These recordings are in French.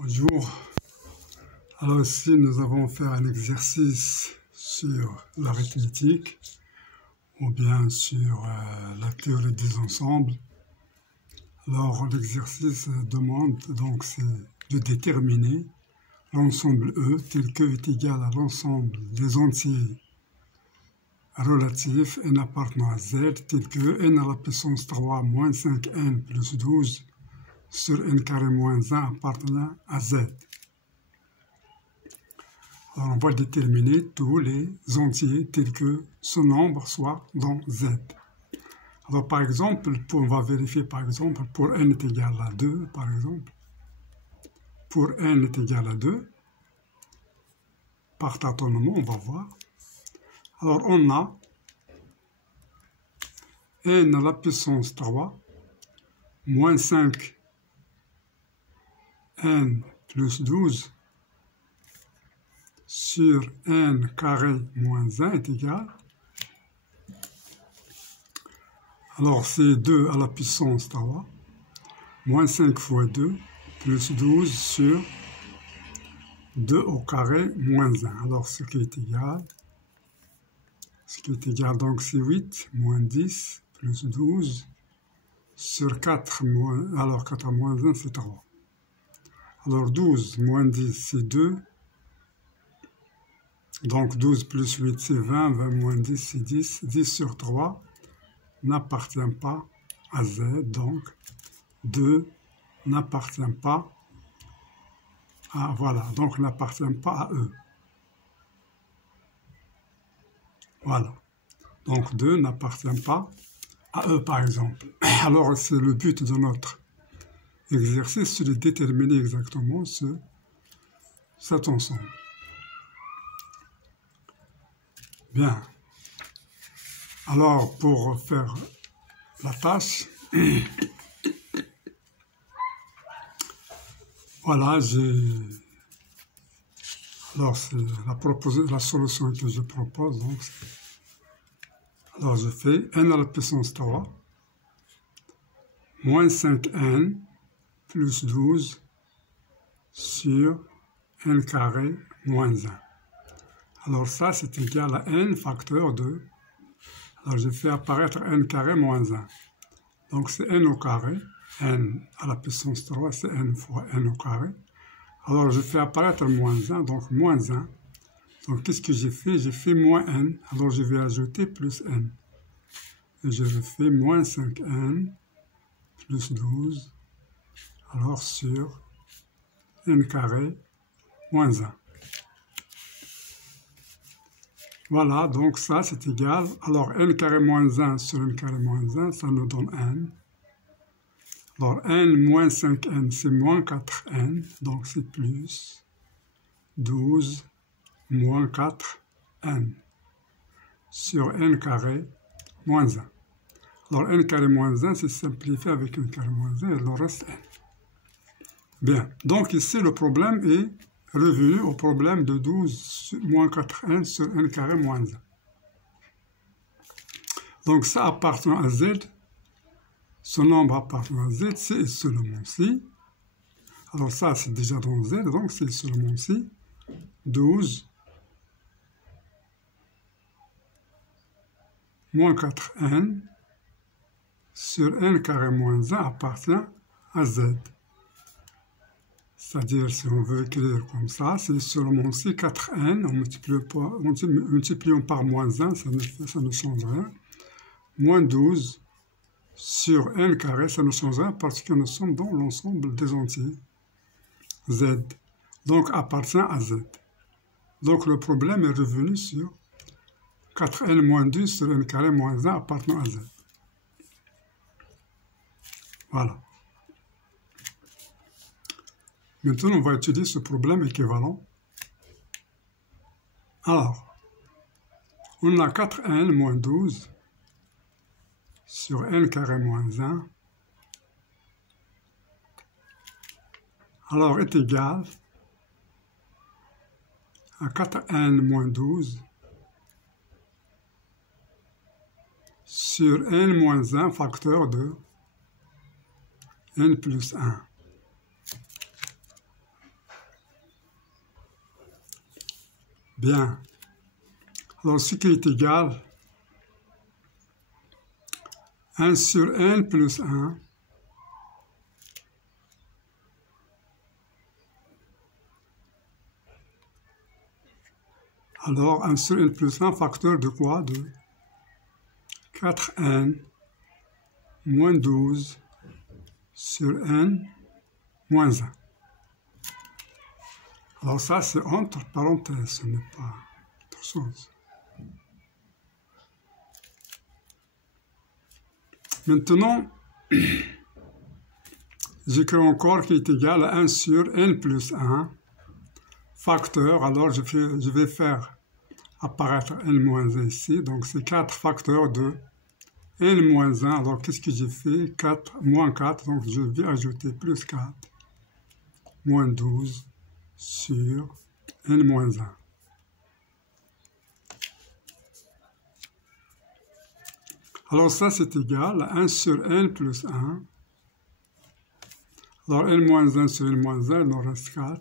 Bonjour. Alors ici, nous allons faire un exercice sur l'arithmétique ou bien sur la théorie des ensembles. Alors l'exercice demande donc c'est de déterminer l'ensemble E tel que est égal à l'ensemble des entiers relatifs n appartenant à Z tel que n à la puissance 3 moins 5n plus 12 sur n carré moins 1 appartenant à Z. Alors on va déterminer tous les entiers tels que ce nombre soit dans Z. Alors par exemple, on va vérifier par exemple pour n est égal à 2, par exemple. Pour n est égal à 2, par tâtonnement, on va voir. Alors on a n à la puissance 3 moins 5 n plus 12 sur n carré moins 1 est égal. Alors c'est 2 à la puissance 3 moins 5 fois 2 plus 12 sur 2 au carré moins 1. Alors ce qui est égal donc c'est 8 moins 10 plus 12 sur 4 moins, alors 4 à moins 1 c'est 3. Alors 12 moins 10 c'est 2. Donc 12 plus 8 c'est 20, 20 moins 10 c'est 10. 10 sur 3 n'appartient pas à Z, donc 2 n'appartient pas à, voilà, donc n'appartient pas à E. Voilà, donc 2 n'appartient pas à E par exemple. Alors c'est le but de notre exercice, c'est de déterminer exactement cet ensemble. Bien. Alors, pour faire la tâche, voilà, alors c'est la solution que je propose. Donc, alors, je fais n à la puissance 3 moins 5n plus 12 sur n carré moins 1. Alors ça, c'est égal à n facteur de... Alors je fais apparaître n carré moins 1. Donc c'est n au carré. N à la puissance 3, c'est n fois n au carré. Alors je fais apparaître moins 1, donc moins 1. Donc qu'est-ce que j'ai fait? J'ai fait moins n. Alors je vais ajouter plus n. Et je refais moins 5n plus 12. Alors sur n carré moins 1. Voilà, donc ça c'est égal. Alors n carré moins 1 sur n carré moins 1, ça nous donne n. Alors n moins 5n, c'est moins 4n, donc c'est plus 12 moins 4n sur n carré moins 1. Alors n carré moins 1, c'est simplifié avec n carré moins 1, et il en reste n. Bien, donc ici le problème est revenu au problème de 12 moins 4n sur n carré moins 1. Donc ça appartient à Z. Ce nombre appartient à Z, c'est seulement ci. Alors ça c'est déjà dans Z, donc c'est seulement ci. 12 moins 4n sur n carré moins 1 appartient à Z. C'est-à-dire, si on veut écrire comme ça, c'est seulement si 4n, en multipliant par moins 1, ça ne change rien. Moins 12 sur n carré, ça ne change rien parce que nous sommes dans l'ensemble des entiers Z. Donc, appartient à Z. Donc, le problème est revenu sur 4n moins 2 sur n carré moins 1 appartenant à Z. Voilà. Maintenant, on va étudier ce problème équivalent. Alors, on a 4n moins 12 sur n carré moins 1. Alors, est égal à 4n moins 12 sur n moins 1 facteur de n plus 1. Bien. Alors, ce qui est égal 1 sur n plus 1 alors 1 sur n plus 1 facteur de quoi? De 4n moins 12 sur n moins 1. Alors ça, c'est entre parenthèses, ce n'est pas autre chose. Maintenant, j'écris encore qui est égal à 1 sur n plus 1 facteur. Alors, je vais faire apparaître n moins 1 ici. Donc, c'est 4 facteurs de n moins 1. Alors, qu'est-ce que j'ai fait? 4 moins 4. Donc, je vais ajouter plus 4 moins 12 sur n moins 1. Alors ça, c'est égal à 1 sur n plus 1. Alors n moins 1 sur n moins 1, il nous reste 4.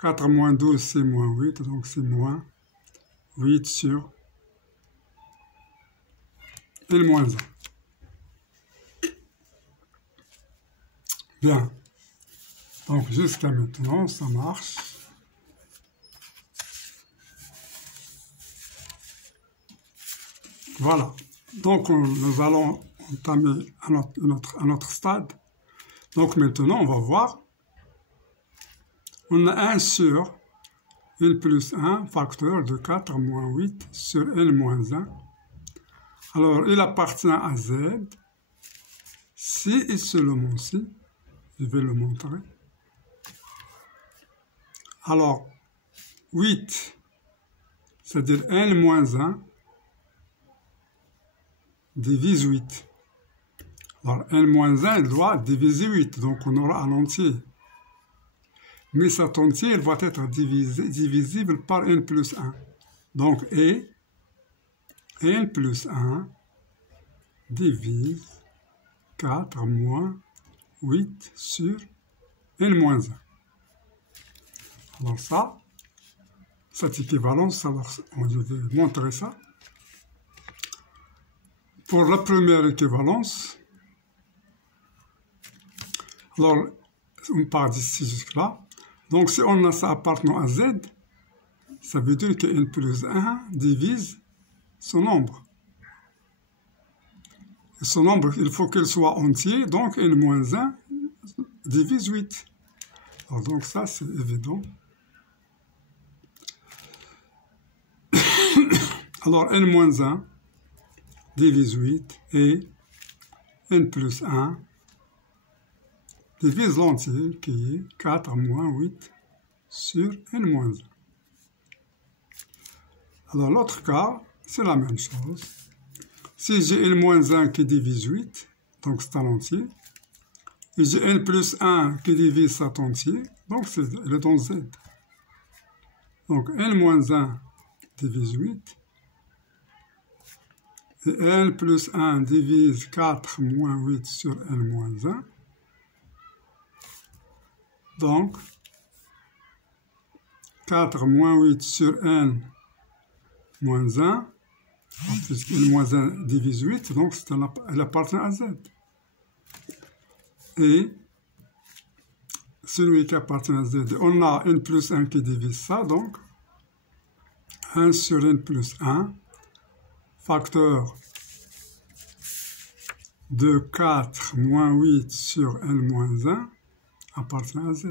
4 moins 12, c'est moins 8, donc c'est moins 8 sur n moins 1. Bien. Donc jusqu'à maintenant, ça marche. Voilà. Donc nous allons entamer un autre stade. Donc maintenant, on va voir. On a 1 sur n plus 1 facteur de 4 moins 8 sur n moins 1. Alors, il appartient à z. Si et seulement si, je vais le montrer. Alors, 8, c'est-à-dire n moins 1, divise 8. Alors, n moins 1, il doit diviser 8, donc on aura un entier. Mais cet entier, il va être divisible par n plus 1. Donc, et n plus 1 divise 4 moins 8 sur n moins 1. Alors ça, cette équivalence, alors je vais montrer ça. Pour la première équivalence, alors on part d'ici jusque-là. Donc si on a ça appartenant à z, ça veut dire que n plus 1 divise son nombre. Et son nombre, il faut qu'il soit entier, donc n moins 1 divise 8. Alors donc ça, c'est évident. Alors n moins 1 divise 8 et n plus 1 divise l'entier qui est 4 moins 8 sur n moins 1. Alors l'autre cas, c'est la même chose. Si j'ai n moins 1 qui divise 8, donc c'est un entier, et j'ai n plus 1 qui divise cet entier, donc elle est dans z. Donc n moins 1 divise 8, et n plus 1 divise 4 moins 8 sur n moins 1. Donc, 4 moins 8 sur n moins 1, puisque n moins 1 divise 8, donc elle appartient à z. Et celui qui appartient à z, on a n plus 1 qui divise ça, donc 1 sur n plus 1, facteur de 4 moins 8 sur n moins 1, appartient à z.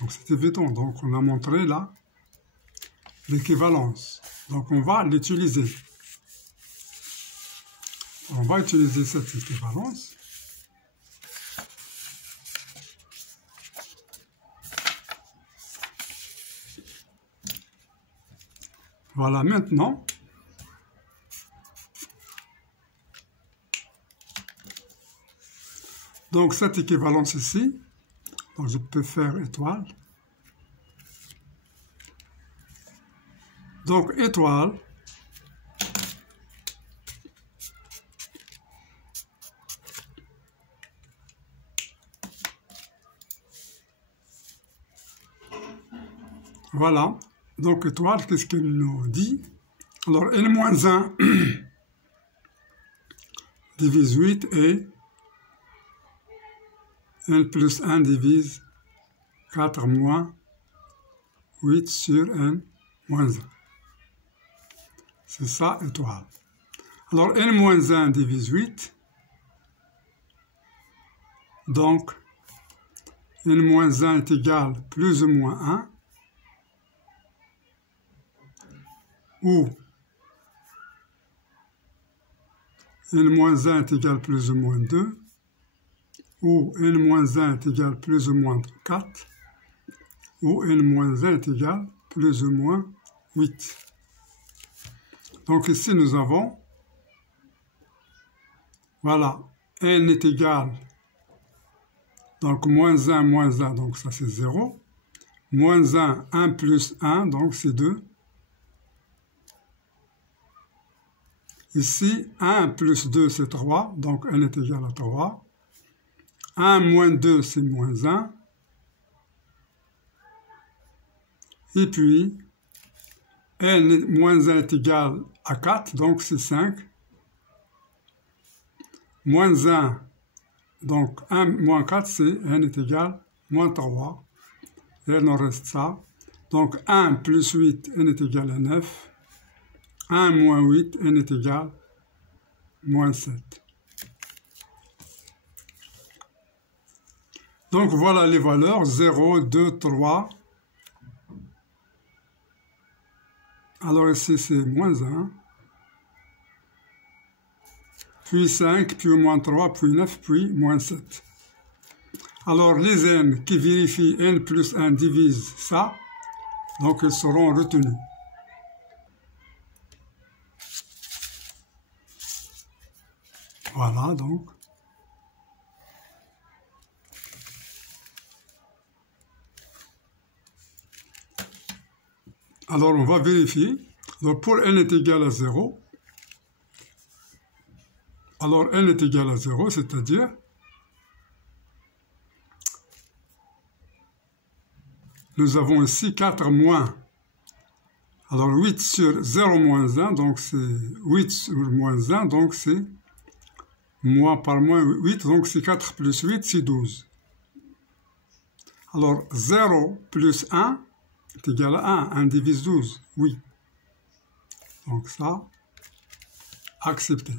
Donc c'est évident. Donc on a montré là l'équivalence. Donc on va l'utiliser. On va utiliser cette équivalence. Voilà, maintenant, donc cette équivalence ici, donc je peux faire étoile. Donc étoile, Voilà. Donc, étoile, qu'est-ce qu'elle nous dit? Alors, n-1 divise 8 et n plus 1 divise 4 moins 8 sur n moins 1. C'est ça, étoile. Alors, n-1 divise 8. Donc, n-1 est égal plus ou moins 1. Ou n-1 est égal plus ou moins 2. Ou n-1 est égal plus ou moins 4. Ou n-1 est égal plus ou moins 8. Donc ici, nous avons, voilà, n est égal, donc moins 1, donc ça c'est 0. Moins 1, 1 plus 1, donc c'est 2. Ici, 1 plus 2, c'est 3, donc n est égal à 3. 1 moins 2, c'est moins 1. Et puis, n moins 1 est égal à 4, donc c'est 5. Moins 1, donc 1 moins 4, c'est n est égal à moins 3. Et il nous reste ça. Donc 1 plus 8, n est égal à 9. 1 moins 8, n est égal à moins 7. Donc voilà les valeurs 0, 2, 3. Alors ici c'est moins 1. Puis 5, puis moins 3, puis 9, puis moins 7. Alors les n qui vérifient n plus 1 divise ça, donc ils seront retenus. Voilà donc. Alors on va vérifier. Donc pour n est égal à 0, alors n est égal à 0, c'est-à-dire nous avons ici 4 moins. Alors 8 sur 0 moins 1, donc c'est 8 sur moins 1, donc c'est moins par moins 8, donc c'est 4 plus 8, c'est 12. Alors 0 plus 1 est égal à 1, 1 divise 12, oui. Donc ça, accepté.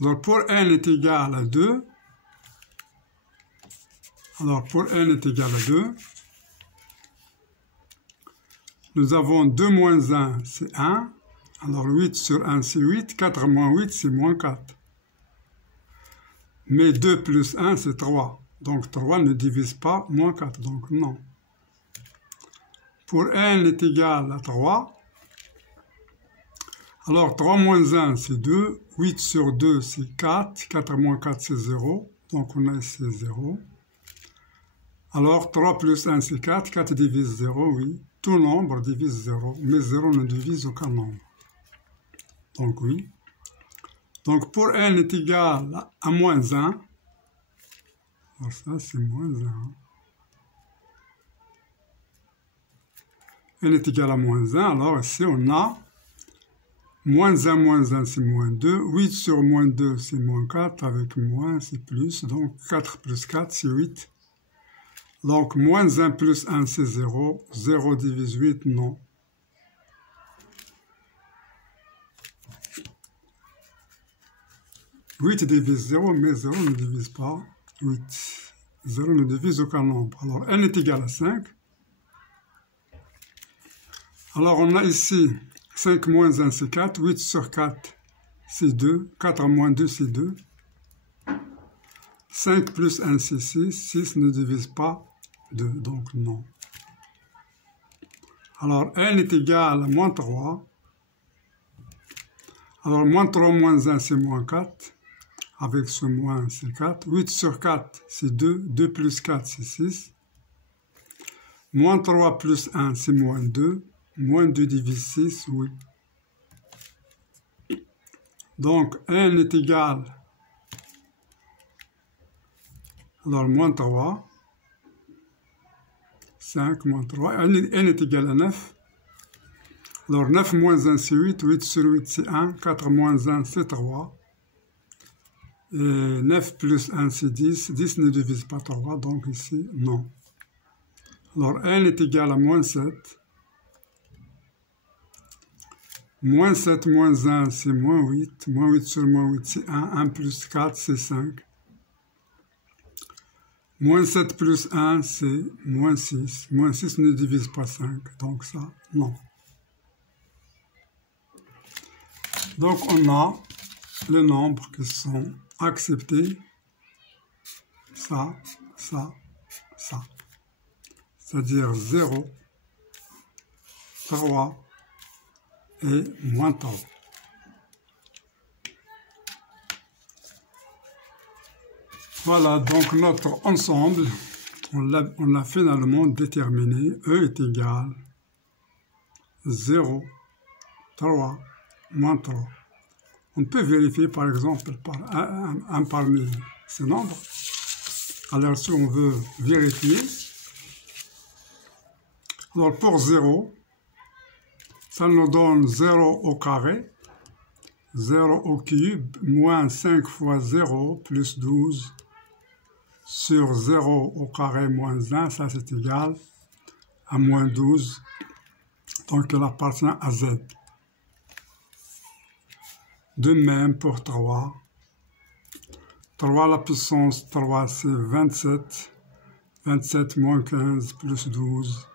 Alors pour n est égal à 2, alors pour n est égal à 2, nous avons 2 moins 1, c'est 1. Alors 8 sur 1, c'est 8. 4 moins 8, c'est moins 4. Mais 2 plus 1, c'est 3. Donc 3 ne divise pas moins 4. Donc non. Pour n est égal à 3. Alors 3 moins 1, c'est 2. 8 sur 2, c'est 4. 4 moins 4, c'est 0. Donc on a ici 0. Alors 3 plus 1, c'est 4. 4 divise 0, oui. Tout nombre divise 0, mais 0 ne divise aucun nombre. Donc oui. Donc pour n est égal à moins 1, alors ça c'est moins 1. N est égal à moins 1, alors ici on a moins 1 c'est moins 2, 8 sur moins 2 c'est moins 4, avec moins c'est plus, donc 4 plus 4 c'est 8. Donc, moins 1 plus 1, c'est 0. 0 divise 8, non. « 8 divise 0, mais 0 ne divise pas 8. 0 ne divise aucun nombre. Alors, n est égal à 5. Alors, on a ici 5 moins 1, c'est 4. 8 sur 4, c'est 2. 4 moins 2, c'est 2. 5 plus 1, c'est 6. 6 ne divise pas 2, donc non. Alors, n est égal à moins 3. Alors, moins 3 moins 1, c'est moins 4. Avec ce moins, c'est 4. 8 sur 4, c'est 2. 2 plus 4, c'est 6. Moins 3 plus 1, c'est moins 2. Moins 2 divise 6, oui. Donc, n est égal, alors moins 3. 5 moins 3, n est égal à 9. Alors 9 moins 1 c'est 8, 8 sur 8 c'est 1, 4 moins 1 c'est 3. Et 9 plus 1 c'est 10, 10 ne divise pas 3, donc ici non. Alors n est égal à moins 7. Moins 7 moins 1 c'est moins 8, moins 8 sur moins 8 c'est 1, 1 plus 4 c'est 5. Moins 7 plus 1, c'est moins 6. Moins 6 ne divise pas 5, donc ça, non. Donc on a les nombres qui sont acceptés, ça, ça, ça. C'est-à-dire 0, 3 et moins 3. Voilà, donc notre ensemble, on l'a finalement déterminé. E est égal 0, 3, moins 3. On peut vérifier par exemple par un parmi ces nombres. Alors si on veut vérifier, alors pour 0, ça nous donne 0 au carré, 0 au cube, moins 5 fois 0 plus 12. Sur 0 au carré moins 1, ça c'est égal à moins 12. Donc elle appartient à Z. De même pour 3. 3 à la puissance 3 c'est 27. 27 moins 15 plus 12.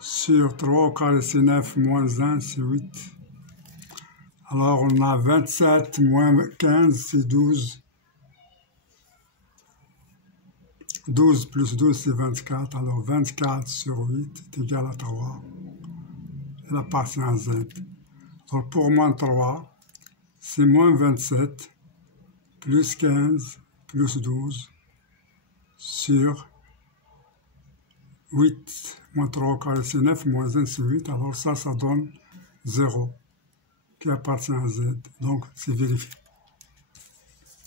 Sur 3 au carré c'est 9 moins 1 c'est 8. Alors on a 27 moins 15 c'est 12. 12 plus 12, c'est 24. Alors, 24 sur 8 est égal à 3. Elle appartient à Z. Alors, pour moins 3, c'est moins 27 plus 15 plus 12 sur 8. Moins 3 au carré, c'est 9. Moins 1, c'est 8. Alors, ça donne 0 qui appartient à Z. Donc, c'est vérifié.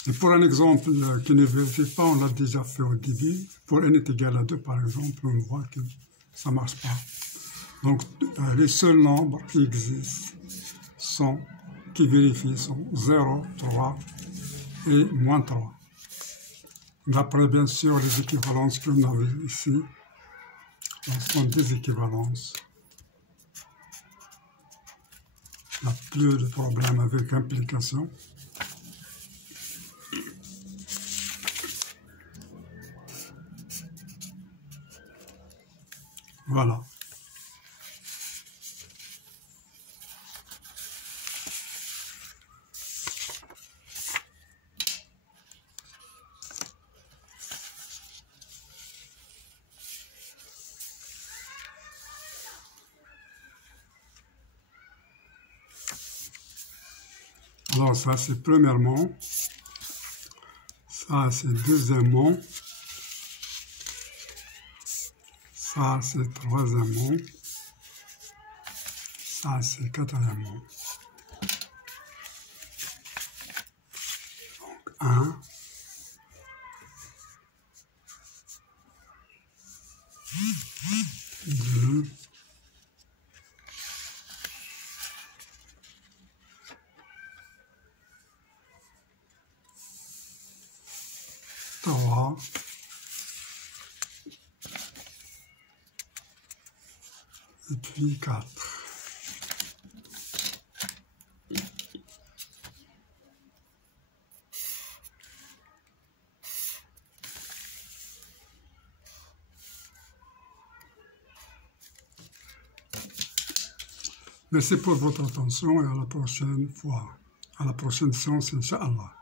Et pour un exemple qui ne vérifie pas, on l'a déjà fait au début. Pour n est égal à 2, par exemple, on voit que ça ne marche pas. Donc, les seuls nombres qui existent, qui vérifient, sont 0, 3 et moins 3. D'après, bien sûr, les équivalences qu'on avait ici, ce sont des équivalences. Il n'y a plus de problème avec implication. Voilà. Alors ça c'est premièrement, ça c'est deuxièmement, ça c'est troisièmement, ça c'est quatrièmement. Donc 1, 2, 3, et puis 4. Merci pour votre attention et à la prochaine fois, à la prochaine séance, Inch'Allah.